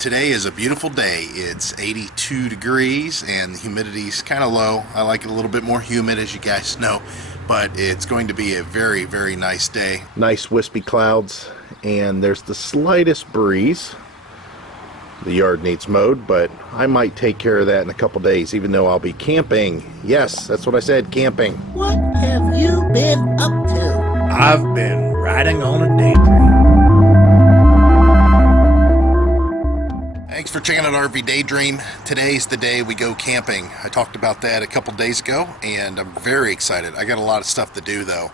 Today is a beautiful day. It's 82 degrees and the humidity's kind of low. I like it a little bit more humid, as you guys know, but it's going to be a very, very nice day. Nice wispy clouds, and there's the slightest breeze. The yard needs mowed, but I might take care of that in a couple days, even though I'll be camping. Yes, that's what I said, camping. What have you been up to? I've been riding on a daydream. Thanks for checking out RV Daydream. Today's the day we go camping. I talked about that a couple days ago, and I'm very excited. I got a lot of stuff to do, though.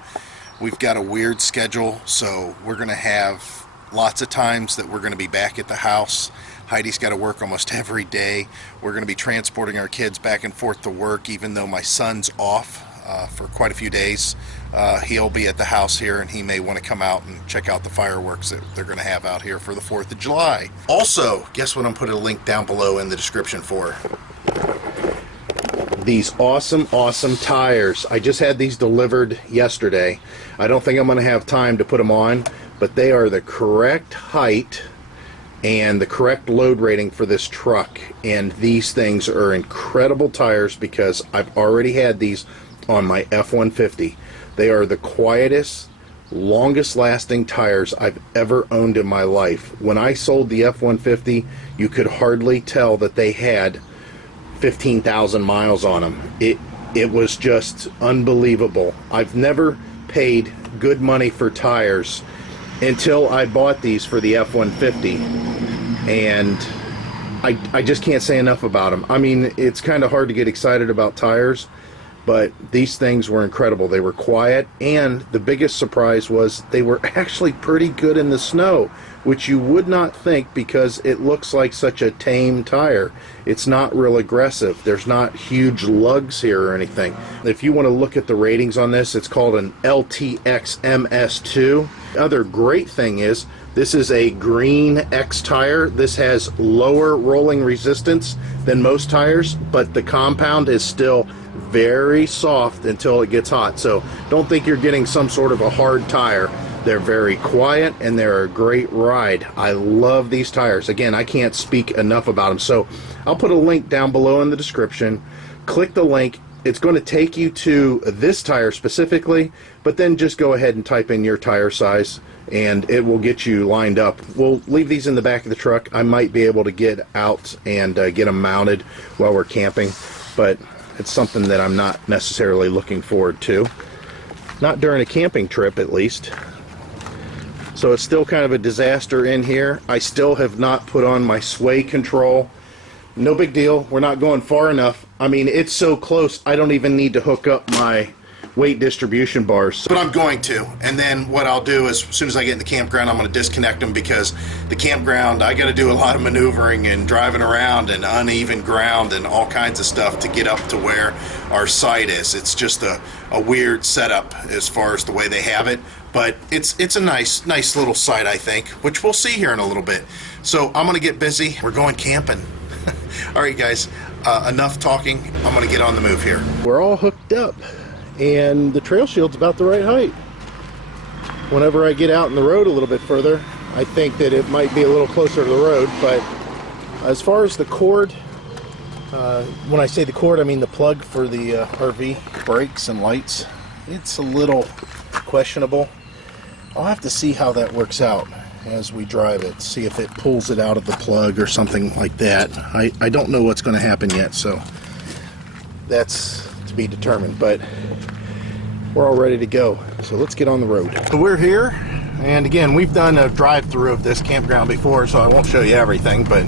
We've got a weird schedule, so we're going to have lots of times that we're going to be back at the house. Heidi's got to work almost every day. We're going to be transporting our kids back and forth to work, even though my son's off for quite a few days. He'll be at the house here, and he may want to come out and check out the fireworks that they're going to have out here for the 4th of July. Also, guess what I'm putting a link down below in the description for? These awesome tires. I just had these delivered yesterday. I don't think I'm going to have time to put them on, but they are the correct height and the correct load rating for this truck, and these things are incredible tires because I've already had these on my F-150. They are the quietest, longest lasting tires I've ever owned in my life. When I sold the F-150, you could hardly tell that they had 15,000 miles on them. It was just unbelievable. I've never paid good money for tires until I bought these for the F-150, and I just can't say enough about them. I mean, it's kind of hard to get excited about tires, but these things were incredible. They were quiet, and the biggest surprise was they were actually pretty good in the snow, which you would not think because it looks like such a tame tire. It's not real aggressive. There's not huge lugs here or anything. If you want to look at the ratings on this, it's called an LTX MS2. The other great thing is this is a green X tire. This has lower rolling resistance than most tires, but the compound is still very soft until it gets hot. So don't think you're getting some sort of a hard tire. They're very quiet and they're a great ride. I love these tires. Again, I can't speak enough about them. So I'll put a link down below in the description. Click the link. It's going to take you to this tire specifically, but then just go ahead and type in your tire size and it will get you lined up. We'll leave these in the back of the truck. I might be able to get out and get them mounted while we're camping, but it's something that I'm not necessarily looking forward to. Not during a camping trip, at least. So it's still kind of a disaster in here. I still have not put on my sway control. No big deal. We're not going far enough. I mean, it's so close, I don't even need to hook up my weight distribution bars. But I'm going to. And then what I'll do is, as soon as I get in the campground, I'm going to disconnect them, because the campground, I got to do a lot of maneuvering and driving around and uneven ground and all kinds of stuff to get up to where our site is. It's just a weird setup as far as the way they have it. But it's a nice little site, I think, which we'll see here in a little bit. So I'm going to get busy. We're going camping. All right, guys, enough talking. I'm going to get on the move here. We're all hooked up, and the trail shield's about the right height. Whenever I get out in the road a little bit further, I think that it might be a little closer to the road. But as far as the cord, when I say the cord, I mean the plug for the RV brakes and lights. It's a little questionable. I'll have to see how that works out as we drive it, see if it pulls it out of the plug or something like that. I don't know what's going to happen yet, so that's to be determined, but we're all ready to go. So let's get on the road. So we're here, and again, we've done a drive-through of this campground before, so I won't show you everything, but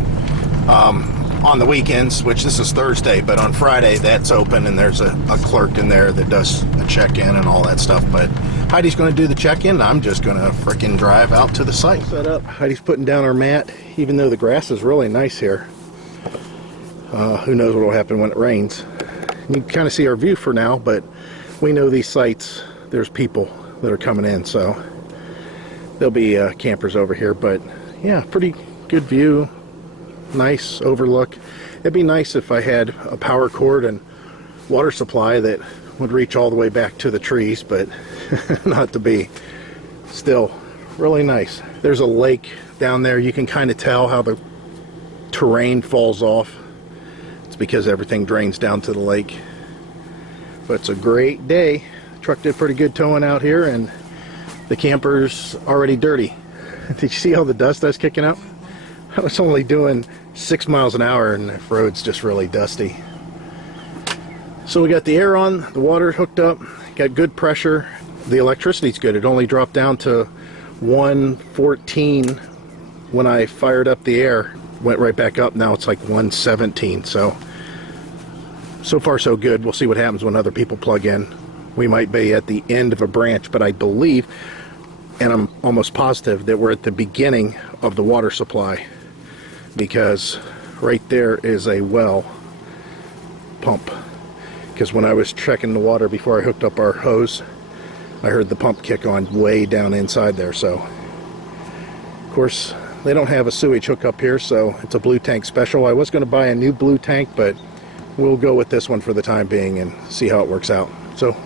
on the weekends, which this is Thursday, but on Friday that's open, and there's a clerk in there that does a check-in and all that stuff. But Heidi's going to do the check-in. I'm just going to frickin' drive out to the site. Set up. Heidi's putting down our mat, even though the grass is really nice here. Who knows what will happen when it rains. You can kind of see our view for now, but we know these sites, there's people that are coming in, so there'll be campers over here. But yeah, pretty good view. Nice overlook. It'd be nice if I had a power cord and water supply that would reach all the way back to the trees, but not to be. Still really nice. There's a lake down there. You can kind of tell how the terrain falls off, it's because everything drains down to the lake. But it's a great day. The truck did pretty good towing out here, and the camper's already dirty. Did you see all the dust that's kicking up? I was only doing 6 miles an hour and the road's just really dusty. So we got the air on, the water hooked up, got good pressure. The electricity's good. It only dropped down to 114 when I fired up the air. Went right back up. Now it's like 117. So far so good. We'll see what happens when other people plug in. We might be at the end of a branch, but I believe, and I'm almost positive, that we're at the beginning of the water supply, because right there is a well pump. Because when I was checking the water before I hooked up our hose, I heard the pump kick on way down inside there. So of course they don't have a sewage hookup here, so it's a blue tank special. I was going to buy a new blue tank, but we'll go with this one for the time being and see how it works out. So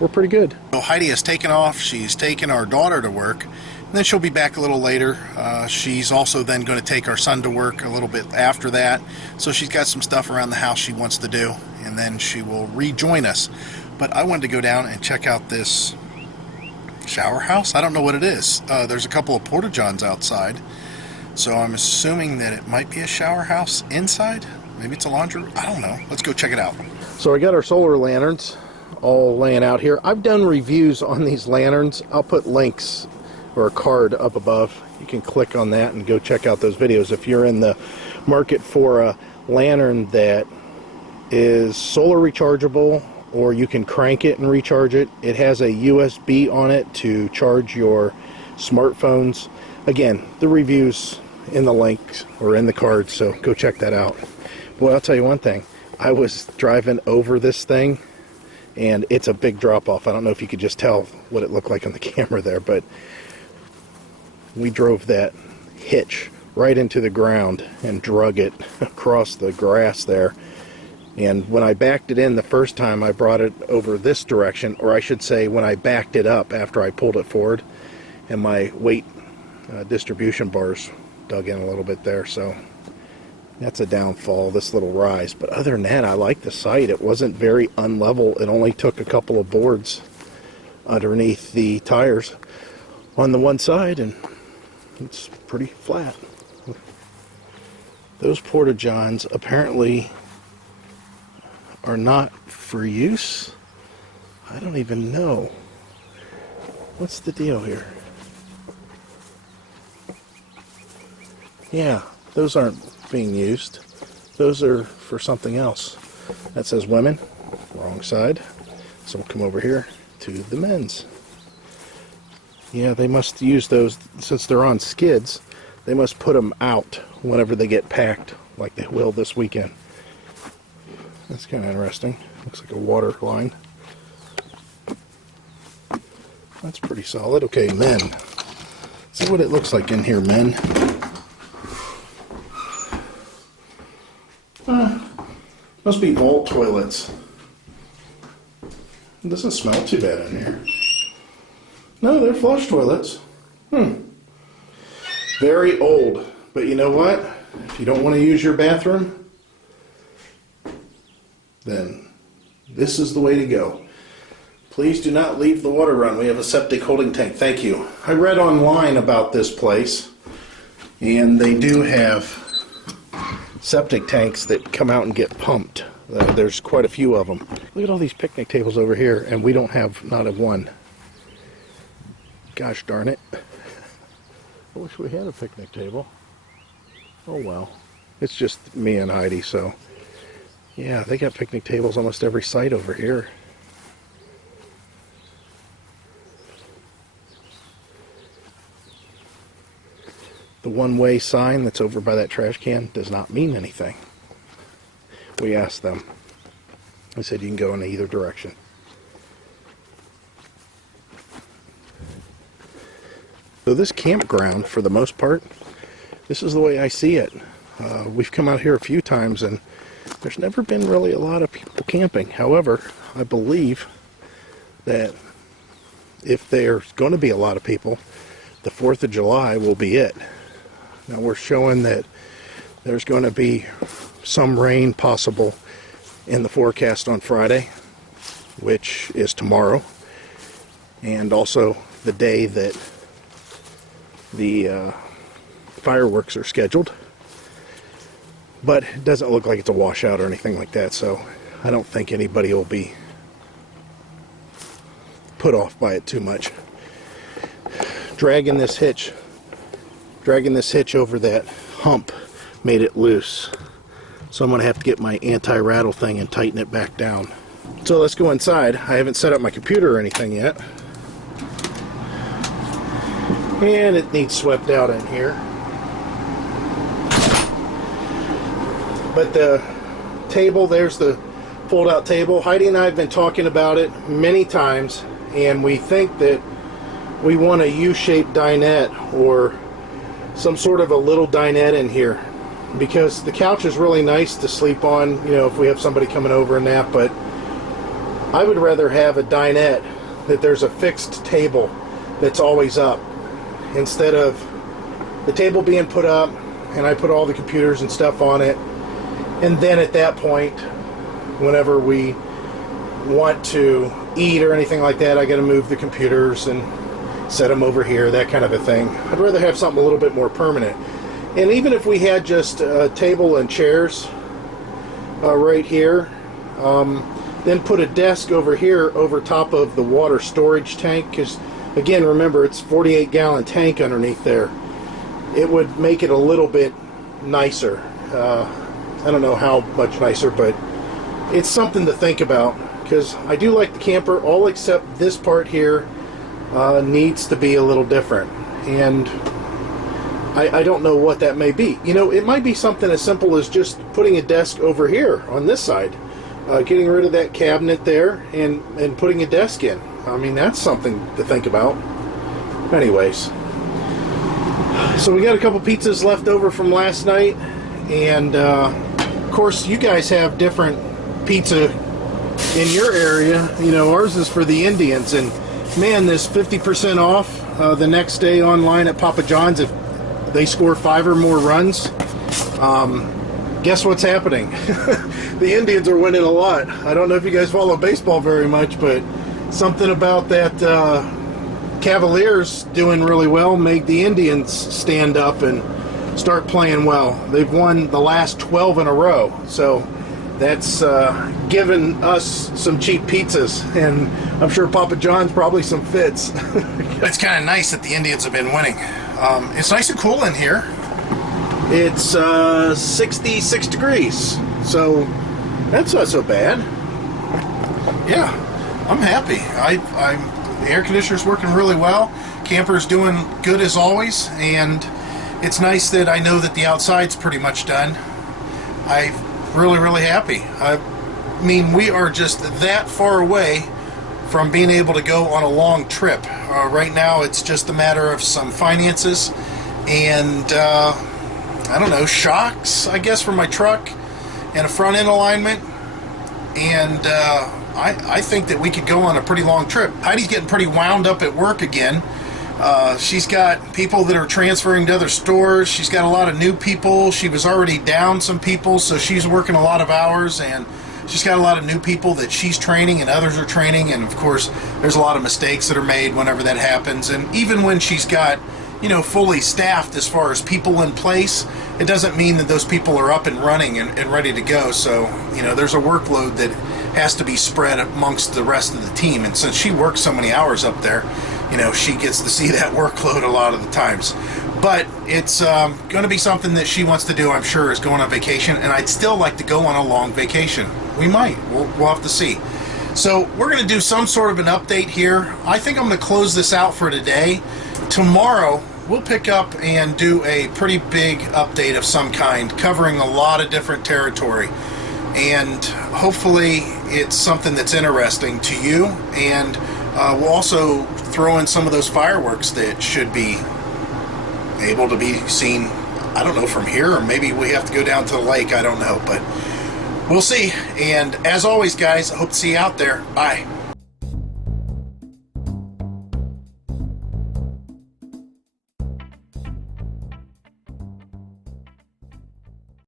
we're pretty good. So Heidi has taken off. She's taken our daughter to work, and then she'll be back a little later. She's also then going to take our son to work a little bit after that. So she's got some stuff around the house she wants to do, and then she will rejoin us. But I wanted to go down and check out this shower house. I don't know what it is. There's a couple of porta-johns outside, so I'm assuming that it might be a shower house inside. Maybe it's a laundry. I don't know. Let's go check it out. So I got our solar lanterns all laying out here. I've done reviews on these lanterns. I'll put links or a card up above. You can click on that and go check out those videos if you're in the market for a lantern that is solar rechargeable, or you can crank it and recharge it. It has a USB on it to charge your smartphones. Again, the reviews in the links or in the card, so go check that out. Well, I'll tell you one thing. I was driving over this thing, and it's a big drop-off. I don't know if you could just tell what it looked like on the camera there, but we drove that hitch right into the ground and drug it across the grass there. And when I backed it in the first time, I brought it over this direction, or I should say when I backed it up after I pulled it forward, and my weight distribution bars dug in a little bit there. So that's a downfall, this little rise. But other than that, I like the site. It wasn't very unlevel. It only took a couple of boards underneath the tires on the one side, and it's pretty flat. Those porta-johns apparently are not for use. I don't even know. What's the deal here? Yeah, those aren't being used. Those are for something else. That says women. Wrong side. So we'll come over here to the men's. Yeah, they must use those, since they're on skids, they must put them out whenever they get packed, like they will this weekend. That's kind of interesting. Looks like a water line. That's pretty solid. Okay, men. See what it looks like in here, men. Must be vault toilets. It doesn't smell too bad in here. No, they're flush toilets. Very old. But you know what? If you don't want to use your bathroom, then this is the way to go. Please do not leave the water run. We have a septic holding tank. Thank you. I read online about this place, and they do have septic tanks that come out and get pumped. There's quite a few of them. Look at all these picnic tables over here, and we don't have not a one. Gosh darn it. I wish we had a picnic table. Oh well. It's just me and Heidi, so yeah, they got picnic tables almost every site over here. The one-way sign that's over by that trash can does not mean anything. We asked them. I said you can go in either direction. So this campground, for the most part, this is the way I see it. We've come out here a few times, and there's never been really a lot of people camping. However, I believe that if there's going to be a lot of people, the 4th of July will be it. Now we're showing that There's going to be some rain possible in the forecast on Friday, which is tomorrow, and also the day that the fireworks are scheduled. But it doesn't look like it's a washout or anything like that, so I don't think anybody will be put off by it too much. Dragging this hitch over that hump made it loose. So I'm going to have to get my anti-rattle thing and tighten it back down. So let's go inside. I haven't set up my computer or anything yet. And it needs swept out in here. But the table, there's the fold-out table. Heidi and I have been talking about it many times, and we think that we want a U-shaped dinette or some sort of a little dinette in here, because the couch is really nice to sleep on, you know, if we have somebody coming over and that, but I would rather have a dinette that there's a fixed table that's always up, instead of the table being put up and I put all the computers and stuff on it, and then at that point, whenever we want to eat or anything like that, I got to move the computers and set them over here, that kind of a thing. I'd rather have something a little bit more permanent. And even if we had just a table and chairs right here, then put a desk over here over top of the water storage tank, because again, remember, it's a 48-gallon tank underneath there. It would make it a little bit nicer. I don't know how much nicer, but it's something to think about, because I do like the camper, all except this part here needs to be a little different, and I don't know what that may be. You know, it might be something as simple as just putting a desk over here on this side, getting rid of that cabinet there and putting a desk in. I mean, that's something to think about. Anyways, so we got a couple pizzas left over from last night, and of course you guys have different pizza in your area. You know, ours is for the Indians, and man, this 50% off the next day online at Papa John's if they score 5 or more runs. Guess what's happening? The Indians are winning a lot. I don't know if you guys follow baseball very much, but something about that Cavaliers doing really well made the Indians stand up and start playing well. They've won the last 12 in a row, so that's given us some cheap pizzas, and I'm sure Papa John's probably some fits. It's kind of nice that the Indians have been winning. It's nice and cool in here. It's 66 degrees, so that's not so bad. Yeah, I'm happy. The air conditioner's working really well. Camper's doing good as always, and it's nice that I know that the outside's pretty much done. I'm really happy. I mean, we are just that far away from being able to go on a long trip. Right now, it's just a matter of some finances and I don't know, shocks, I guess, for my truck and a front end alignment. And I think that we could go on a pretty long trip. Heidi's getting pretty wound up at work again. She's got people that are transferring to other stores. She's got a lot of new people. She was already down some people, so she's working a lot of hours, and she's got a lot of new people that she's training and others are training, and of course there's a lot of mistakes that are made whenever that happens. And even when she's got, you know, fully staffed as far as people in place, it doesn't mean that those people are up and running and ready to go. So, you know, there's a workload that has to be spread amongst the rest of the team, and since she works so many hours up there, you know, she gets to see that workload a lot of the times. But it's going to be something that she wants to do, I'm sure, is going on vacation, and I'd still like to go on a long vacation. We might. We'll have to see. So we're going to do some sort of an update here. I think I'm going to close this out for today. Tomorrow, we'll pick up and do a pretty big update of some kind, covering a lot of different territory. And hopefully it's something that's interesting to you, and we'll also throw in some of those fireworks that should be able to be seen, I don't know, from here, or maybe we have to go down to the lake, I don't know, but we'll see. And as always, guys, I hope to see you out there. Bye.